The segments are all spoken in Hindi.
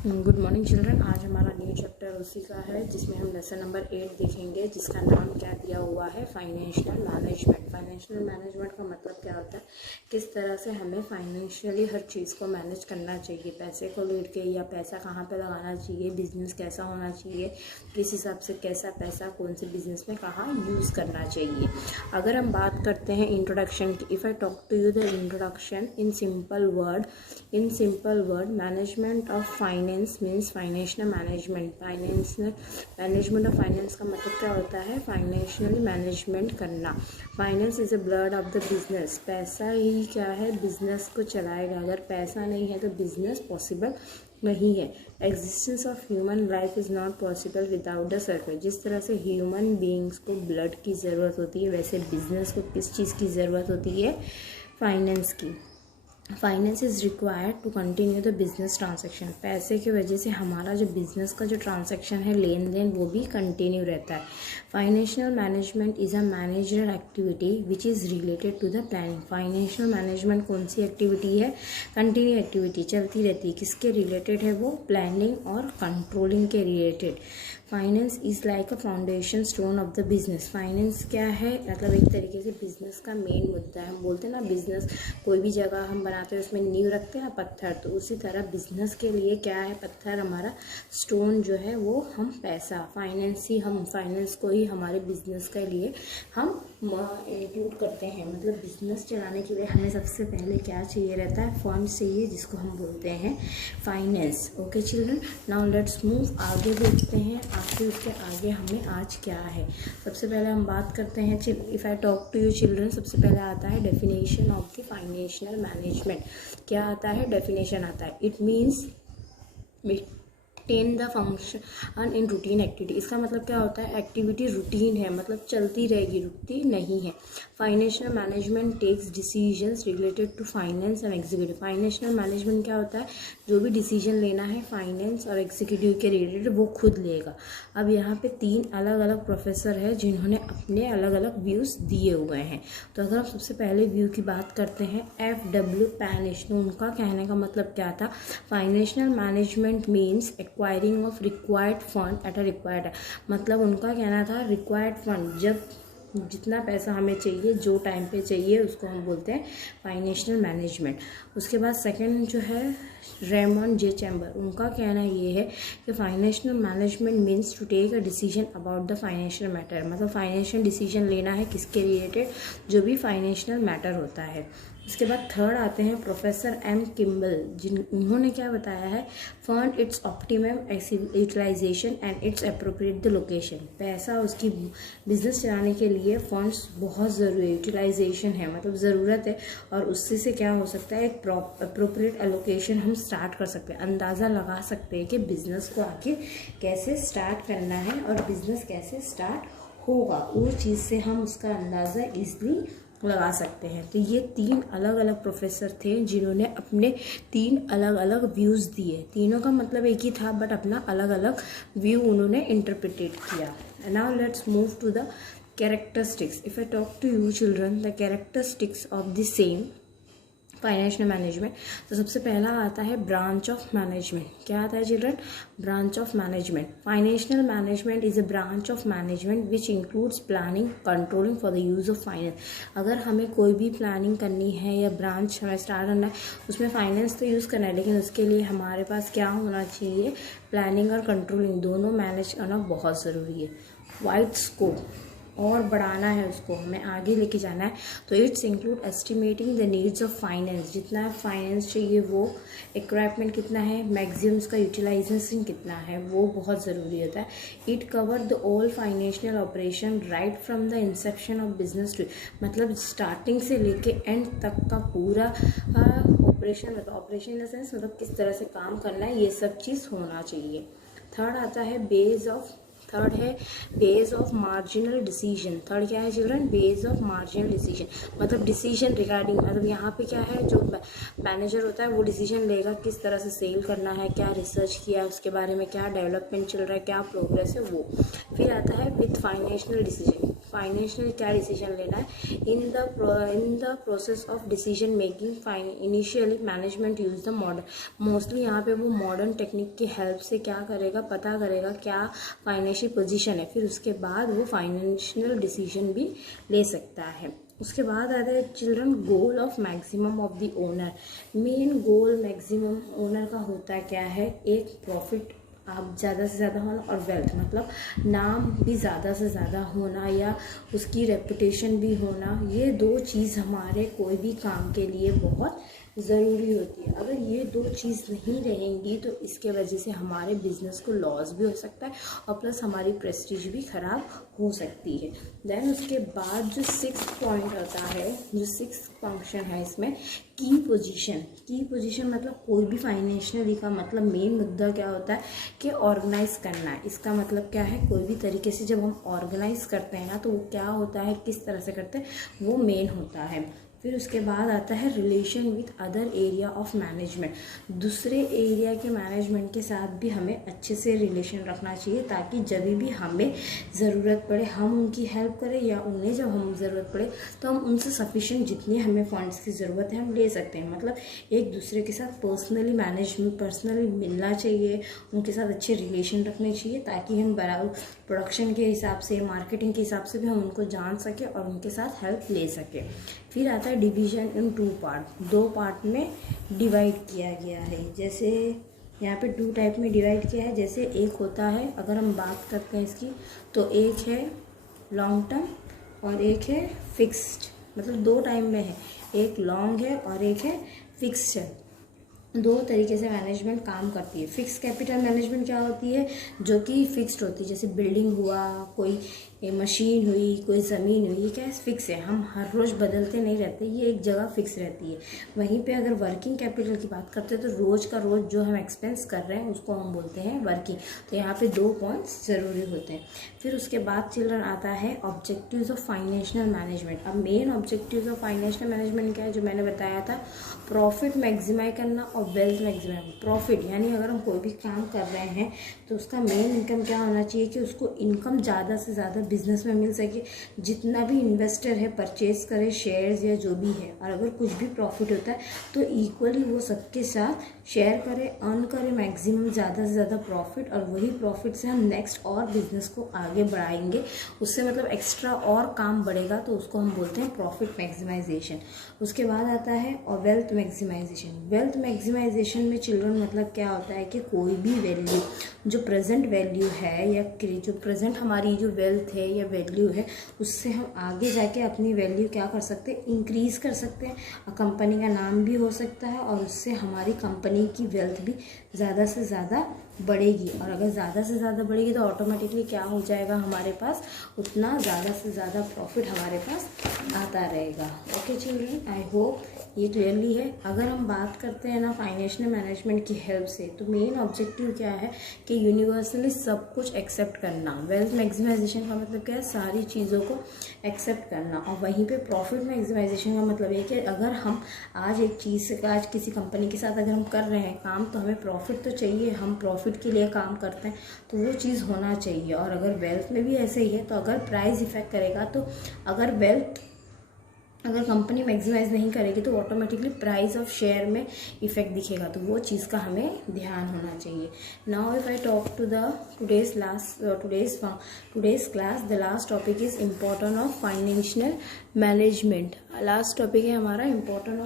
Good morning children. आज हमारा न्यू चैप्टर उसी का है जिसमें हम लेसन नंबर 8 देखेंगे, जिसका नाम क्या दिया हुआ है, फाइनेंशियल मैनेजमेंट। फाइनेंशियल मैनेजमेंट का मतलब क्या होता है, किस तरह से हमें फाइनेंशियली हर चीज़ को मैनेज करना चाहिए, पैसे को लेकर के, या पैसा कहाँ पे लगाना चाहिए, बिजनेस कैसा होना चाहिए, किस हिसाब से कैसा पैसा कौन से बिजनेस में कहाँ यूज़ करना चाहिए। अगर हम बात करते हैं इंट्रोडक्शन की, if I talk to you the introduction in simple word, management of finance means financial management. Management of finance का मतलब क्या होता है, फाइनेंशियली मैनेजमेंट करना। Finance is a blood of the business. पैसा ही क्या है, बिजनेस को चलाएगा। अगर पैसा नहीं है तो बिजनेस पॉसिबल नहीं है। Existence of human life is not possible without the service. जिस तरह से ह्यूमन बीइंग्स को ब्लड की ज़रूरत होती है, वैसे बिजनेस को किस चीज़ की ज़रूरत होती है, फाइनेंस की। Finance is required to continue the business transaction. पैसे की वजह से हमारा जो बिजनेस का जो ट्रांजेक्शन है, लेन देन, वो भी कंटिन्यू रहता है। Financial management is a managerial activity which is related to the planning. Financial management कौन सी एक्टिविटी है, कंटिन्यू एक्टिविटी, चलती रहती है। किसके रिलेटेड है वो, प्लानिंग और कंट्रोलिंग के related. Finance is like a foundation stone of the business. Finance क्या है, मतलब एक तरीके से बिजनेस का मेन मुद्दा है। हम बोलते हैं ना, बिजनेस कोई भी जगह हम बनाते हैं उसमें नींव रखते हैं ना, पत्थर, तो उसी तरह बिजनेस के लिए क्या है, पत्थर हमारा, स्टोन जो है वो हम पैसा, फाइनेंस को ही हमारे बिजनेस के लिए हम इंक्लूड करते हैं। मतलब बिजनेस चलाने के लिए हमें सबसे पहले क्या चाहिए रहता है, फंड चाहिए, जिसको हम बोलते हैं finance. Okay children, now let's move, आगे देखते हैं। फिर उसके आगे हमें आज क्या है, सबसे पहले हम बात करते हैं। If I talk to you children, सबसे पहले आता है definition of the financial management. क्या आता है, डेफिनेशन आता है, it means ten the function in routine activity. इसका मतलब क्या होता है, एक्टिविटी रूटीन है, मतलब चलती रहेगी, रुकती नहीं है। Financial management takes decisions related to finance and executive. Financial management क्या होता है, जो भी डिसीजन लेना है फाइनेंस और एग्जीक्यूटिव के रिलेटेड वो खुद लेगा। अब यहाँ पे 3 अलग अलग प्रोफेसर हैं जिन्होंने अपने अलग अलग व्यूज़ दिए हुए हैं। तो अगर हम सबसे पहले व्यू की बात करते हैं, FW पैनिश, तो उनका कहने का मतलब क्या था, financial management means acquiring of required fund at a required. मतलब उनका कहना था, रिक्वायर्ड फंड, जब जितना पैसा हमें चाहिए, जो टाइम पे चाहिए, उसको हम बोलते हैं फाइनेंशियल मैनेजमेंट। उसके बाद सेकंड जो है, रेमंड जे चैम्बर, उनका कहना ये है कि financial management means to take a decision about the financial matter. मतलब फाइनेंशियल डिसीजन लेना है किसके रिलेटेड, जो भी फाइनेंशियल मैटर होता है। इसके बाद थर्ड आते हैं प्रोफेसर M किम्बल, उन्होंने क्या बताया है, fund its optimum utilisation and its appropriate the location. पैसा, उसकी बिजनेस चलाने के लिए फंड्स बहुत ज़रूरी है, यूटिलाइजेशन है, मतलब ज़रूरत है, और उससे से क्या हो सकता है, एक अप्रोप्रिएट एलोकेशन हम स्टार्ट कर सकते हैं, अंदाज़ा लगा सकते हैं कि बिज़नेस को आखिर कैसे स्टार्ट करना है और बिज़नेस कैसे स्टार्ट होगा, वो चीज़ से हम उसका अंदाज़ा ईजली लगा सकते हैं। तो ये 3 अलग अलग प्रोफेसर थे जिन्होंने अपने 3 अलग अलग व्यूज़ दिए। तीनों का मतलब एक ही था, बट अपना अलग अलग व्यू उन्होंने इंटरप्रिटेट किया। Now let's move to the characteristics. If I talk to you children, the characteristics of the same financial management, तो सबसे पहला आता है ब्रांच ऑफ मैनेजमेंट। क्या आता है children, branch of management. Financial management is a branch of management which includes planning, controlling for the use of finance. अगर हमें कोई भी प्लानिंग करनी है या ब्रांच हमें स्टार्ट करना है, उसमें फाइनेंस तो यूज़ करना है, लेकिन उसके लिए हमारे पास क्या होना चाहिए, प्लानिंग और कंट्रोलिंग दोनों मैनेज करना बहुत ज़रूरी है। वाइड स्कोप, और बढ़ाना है उसको, हमें आगे लेके जाना है, तो it's include estimating the needs of finance, जितना फाइनेंस चाहिए वो, इक्विपमेंट कितना है, मैक्सिमम का यूटिलाइजेशन कितना है, वो बहुत ज़रूरी होता है। It cover the all financial operation right from the inception of business to, मतलब स्टार्टिंग से लेके एंड तक का पूरा ऑपरेशन, मतलब ऑपरेशन इन द सेंस, मतलब किस तरह से काम करना है, ये सब चीज़ होना चाहिए। थर्ड आता है base of marginal decision. Third क्या है children, base of marginal decision, मतलब डिसीजन रिगार्डिंग, मतलब यहाँ पे क्या है, जो मैनेजर होता है वो डिसीजन लेगा किस तरह से सेल करना है, क्या रिसर्च किया है उसके बारे में, क्या डेवलपमेंट चल रहा है, क्या प्रोग्रेस है वो। फिर आता है विथ फाइनेंशियल डिसीजन, फाइनेंशियल क्या डिसीजन लेना है in the process of decision making initially management use the modern, mostly यहाँ पे वो मॉडर्न टेक्निक की हेल्प से क्या करेगा, पता करेगा क्या फाइनेंशियल पोजीशन है, फिर उसके बाद वो फाइनेंशियल डिसीजन भी ले सकता है। उसके बाद आता है children goal of maximum of the owner. Main goal maximum owner का होता है क्या है, एक प्रॉफिट आप ज़्यादा से ज़्यादा होना और वेल्थ मतलब नाम भी ज़्यादा से ज़्यादा होना या उसकी रेपुटेशन भी होना, ये दो चीज़ हमारे कोई भी काम के लिए बहुत ज़रूरी होती है। अगर ये दो चीज़ नहीं रहेंगी तो इसके वजह से हमारे बिजनेस को लॉस भी हो सकता है और प्लस हमारी प्रेस्टीज भी ख़राब हो सकती है। देन उसके बाद जो 6th पॉइंट आता है, जो 6th फंक्शन है इसमें की पोजीशन। की पोजीशन मतलब कोई भी फाइनेंशियली का मतलब मेन मुद्दा क्या होता है कि ऑर्गेनाइज करना है। इसका मतलब क्या है, कोई भी तरीके से जब हम ऑर्गेनाइज करते हैं ना तो वो क्या होता है, किस तरह से करते हैं वो मेन होता है। फिर उसके बाद आता है relation with other area of management. दूसरे एरिया के मैनेजमेंट के साथ भी हमें अच्छे से रिलेशन रखना चाहिए ताकि जब भी हमें ज़रूरत पड़े हम उनकी हेल्प करें या उन्हें जब हम ज़रूरत पड़े तो हम उनसे सफिशिएंट जितनी हमें फंड्स की ज़रूरत है हम ले सकते हैं। मतलब एक दूसरे के साथ पर्सनली मिलना चाहिए, उनके साथ अच्छे रिलेशन रखने चाहिए ताकि हम प्रोडक्शन के हिसाब से, मार्केटिंग के हिसाब से भी हम उनको जान सकें और उनके साथ हेल्प ले सकें। फिर आता है डिवीजन इन 2 पार्ट, 2 पार्ट में डिवाइड किया गया है। जैसे यहाँ पे 2 टाइप में डिवाइड किया है। जैसे एक होता है, अगर हम बात करते हैं इसकी, तो एक है लॉन्ग टर्म और एक है फिक्स्ड, मतलब 2 टाइम में है, एक लॉन्ग है और एक है फिक्स्ड है। 2 तरीके से मैनेजमेंट काम करती है। फिक्स कैपिटल मैनेजमेंट क्या होती है, जो कि फिक्स्ड होती है, जैसे बिल्डिंग हुआ, कोई मशीन हुई, कोई ज़मीन हुई, ये क्या है फिक्स है, हम हर रोज़ बदलते नहीं रहते, ये एक जगह फिक्स रहती है। वहीं पे अगर वर्किंग कैपिटल की बात करते हैं तो रोज़ का रोज़ जो हम एक्सपेंस कर रहे हैं उसको हम बोलते हैं वर्किंग। तो यहाँ पे 2 पॉइंट्स ज़रूरी होते हैं। फिर उसके बाद चिल्ड्रन आता है ऑब्जेक्टिव्स ऑफ फाइनेंशियल मैनेजमेंट। अब main objectives of financial management क्या है, जो मैंने बताया था, प्रॉफिट मैक्सिमाइज करना और वेल्थ मैक्सिमाइज। प्रॉफिट यानी अगर हम कोई भी काम कर रहे हैं तो उसका मेन इनकम क्या होना चाहिए कि उसको इनकम ज़्यादा से ज़्यादा बिजनेस में मिल सके, जितना भी इन्वेस्टर है परचेज करे शेयर्स या जो भी है, और अगर कुछ भी प्रॉफिट होता है तो इक्वली वो सबके साथ शेयर करे, अर्न करे मैक्सिमम ज़्यादा से ज़्यादा प्रॉफिट, और वही प्रॉफिट से हम नेक्स्ट और बिजनेस को आगे बढ़ाएंगे, उससे मतलब एक्स्ट्रा और काम बढ़ेगा, तो उसको हम बोलते हैं प्रॉफिट मैक्सिमाइजेशन। उसके बाद आता है और वेल्थ मैक्सिमाइजेशन। वेल्थ मैक्सिमाइजेशन में चिल्ड्रन मतलब क्या होता है कि कोई भी वैल्यू जो प्रेजेंट वैल्यू है या जो प्रेजेंट हमारी जो वेल्थ है या वैल्यू है, उससे हम आगे जाके अपनी वैल्यू क्या कर सकते हैं, इंक्रीज कर सकते हैं। कंपनी का नाम भी हो सकता है और उससे हमारी कंपनी की वेल्थ भी ज़्यादा से ज़्यादा बढ़ेगी। और अगर ज़्यादा से ज़्यादा बढ़ेगी तो ऑटोमेटिकली क्या हो जाएगा, हमारे पास उतना ज़्यादा से ज़्यादा प्रॉफिट हमारे पास आता रहेगा। ओके चिल्ड्रन, आई होप ये क्लियरली है। अगर हम बात करते हैं ना फाइनेंशियल मैनेजमेंट की हेल्प से, तो मेन ऑब्जेक्टिव क्या है कि यूनिवर्सली सब कुछ एक्सेप्ट करना। वेल्थ मैक्सिमाइजेशन का मतलब क्या है, सारी चीज़ों को एक्सेप्ट करना। और वहीं पे प्रॉफिट मैक्सिमाइजेशन का मतलब है कि अगर हम आज एक चीज़ से, आज किसी कंपनी के साथ अगर हम कर रहे हैं काम, तो हमें प्रॉफिट तो चाहिए, हम प्रॉफिट के लिए काम करते हैं, तो वो चीज़ होना चाहिए। और अगर वेल्थ में भी ऐसे ही है, तो अगर प्राइस इफेक्ट करेगा, तो अगर कंपनी मैक्सिमाइज नहीं करेगी तो ऑटोमेटिकली प्राइस ऑफ शेयर में इफेक्ट दिखेगा, तो वो चीज़ का हमें ध्यान होना चाहिए। Now if I talk to the today's class, the last topic is important of financial management. Last topic है हमारा important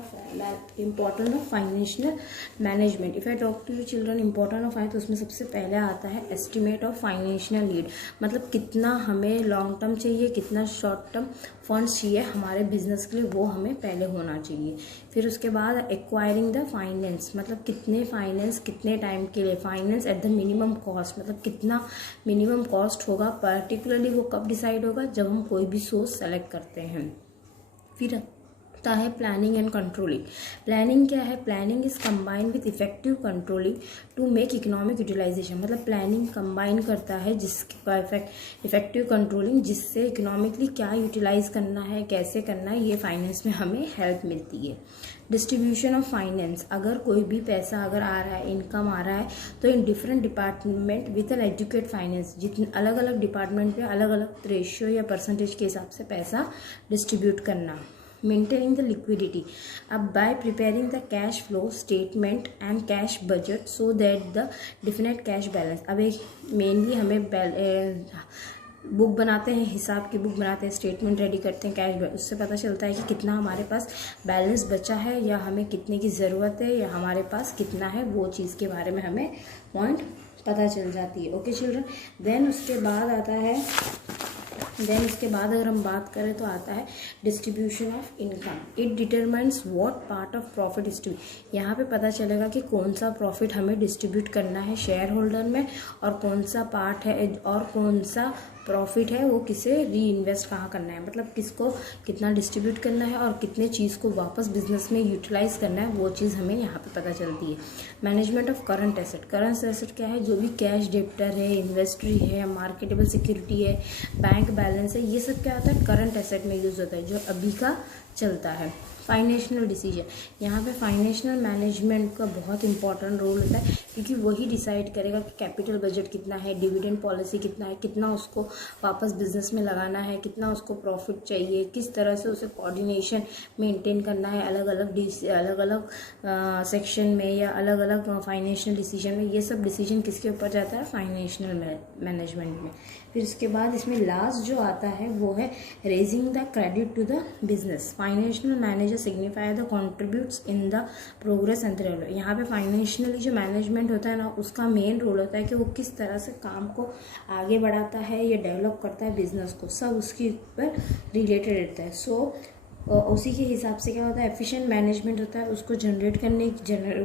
of financial management. If I talk to you children important of तो उसमें सबसे पहले आता है एस्टिमेट ऑफ फाइनेंशियल नीड, मतलब कितना हमें लॉन्ग टर्म चाहिए, कितना शॉर्ट टर्म फंड्स चाहिए हमारे बिजनेस के लिए, वो हमें पहले होना चाहिए। फिर उसके बाद एक्वायरिंग द फाइनेंस, मतलब कितने फाइनेंस कितने टाइम के लिए, finance at the minimum cost, मतलब कितना मिनिमम कॉस्ट होगा, पर्टिकुलरली वो कब डिसाइड होगा, जब हम कोई भी सोर्स सेलेक्ट करते हैं। होता है प्लानिंग एंड कंट्रोलिंग। प्लानिंग क्या है? Planning is combined with effective controlling to make economic utilisation. मतलब प्लानिंग कंबाइन करता है जिसका इफेक्टिव कंट्रोलिंग, जिससे इकोनॉमिकली क्या यूटिलाइज करना है, कैसे करना है, ये फाइनेंस में हमें हेल्प मिलती है। डिस्ट्रीब्यूशन ऑफ फाइनेंस, अगर कोई भी पैसा अगर आ रहा है, इनकम आ रहा है, तो in different department with an educate finance, जितने अलग अलग डिपार्टमेंट पे अलग अलग रेशियो या परसेंटेज के हिसाब से पैसा डिस्ट्रीब्यूट करना। मेंटेनिंग द लिक्विडिटी, अब bye preparing the cash flow statement and cash budget so that the definite cash balance. अब एक मेनली हमें बुक बनाते हैं, हिसाब की बुक बनाते हैं, स्टेटमेंट रेडी करते हैं कैश, उससे पता चलता है कि कितना हमारे पास बैलेंस बचा है या हमें कितने की ज़रूरत है या हमारे पास कितना है, वो चीज़ के बारे में हमें पॉइंट पता चल जाती है। ओके चिल्ड्रन, देन उसके बाद अगर हम बात करें तो आता है distribution of income. It determines what part of profit distribute. यहाँ पे पता चलेगा कि कौन सा प्रॉफिट हमें डिस्ट्रीब्यूट करना है शेयर होल्डर में, और कौन सा पार्ट है और कौन सा प्रॉफिट है वो किसे री इन्वेस्ट कहाँ करना है, मतलब किसको कितना डिस्ट्रीब्यूट करना है और कितने चीज़ को वापस बिजनेस में यूटिलाइज करना है, वो चीज़ हमें यहाँ पे पता चलती है। Management of current asset. Current asset क्या है? जो भी कैश डेप्टर है, इन्वेस्ट्री है, मार्केटेबल सिक्योरिटी है, बैंक बैलेंस है, ये सब क्या होता है? करंट एसेट में यूज होता है, जो अभी का चलता है। फाइनेंशियल डिसीजन, यहाँ पे फाइनेंशियल मैनेजमेंट का बहुत इंपॉर्टेंट रोल होता है, क्योंकि वही डिसाइड करेगा कि कैपिटल बजट कितना है, डिविडेंड पॉलिसी कितना है, कितना उसको वापस बिजनेस में लगाना है, कितना उसको प्रॉफिट चाहिए, किस तरह से उसे कोऑर्डिनेशन मेंटेन करना है अलग अलग सेक्शन में या अलग अलग फाइनेंशियल डिसीजन में। ये सब डिसीजन किसके ऊपर जाता है? फाइनेंशियल मैनेजमेंट में। फिर उसके बाद इसमें लास्ट जो आता है वो है raising the credit to the business. Financial manager signify the contributes in the progress and the. यहाँ पे फाइनेंशियली जो मैनेजमेंट होता है ना, उसका मेन रोल होता है कि वो किस तरह से काम को आगे बढ़ाता है या डेवलप करता है बिजनेस को, सब उसके ऊपर रिलेटेड रहता है। सो उसी के हिसाब से क्या होता है? एफिशिएंट मैनेजमेंट होता है, उसको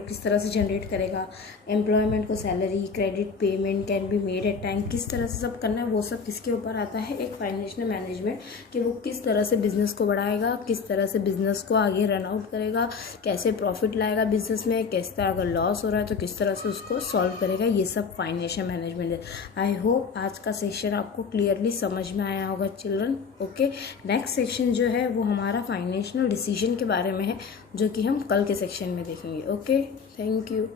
किस तरह से जनरेट करेगा, एम्प्लॉयमेंट को salary, credit, payment can be made at time, किस तरह से सब करना है, वो सब किसके ऊपर आता है? एक फाइनेंशियल मैनेजमेंट, कि वो किस तरह से बिजनेस को बढ़ाएगा, किस तरह से बिजनेस को आगे रन आउट करेगा, कैसे प्रॉफिट लाएगा बिजनेस में, किस तरह अगर लॉस हो रहा है तो किस तरह से उसको सॉल्व करेगा, ये सब फाइनेंशियल मैनेजमेंट है। आई होप आज का सेक्शन आपको क्लियरली समझ में आया होगा चिल्ड्रन। ओके, नेक्स्ट सेक्शन जो है वो हमारा फाइनेंशियल डिसीजन के बारे में है, जो कि हम कल के सेक्शन में देखेंगे। Okay, thank you.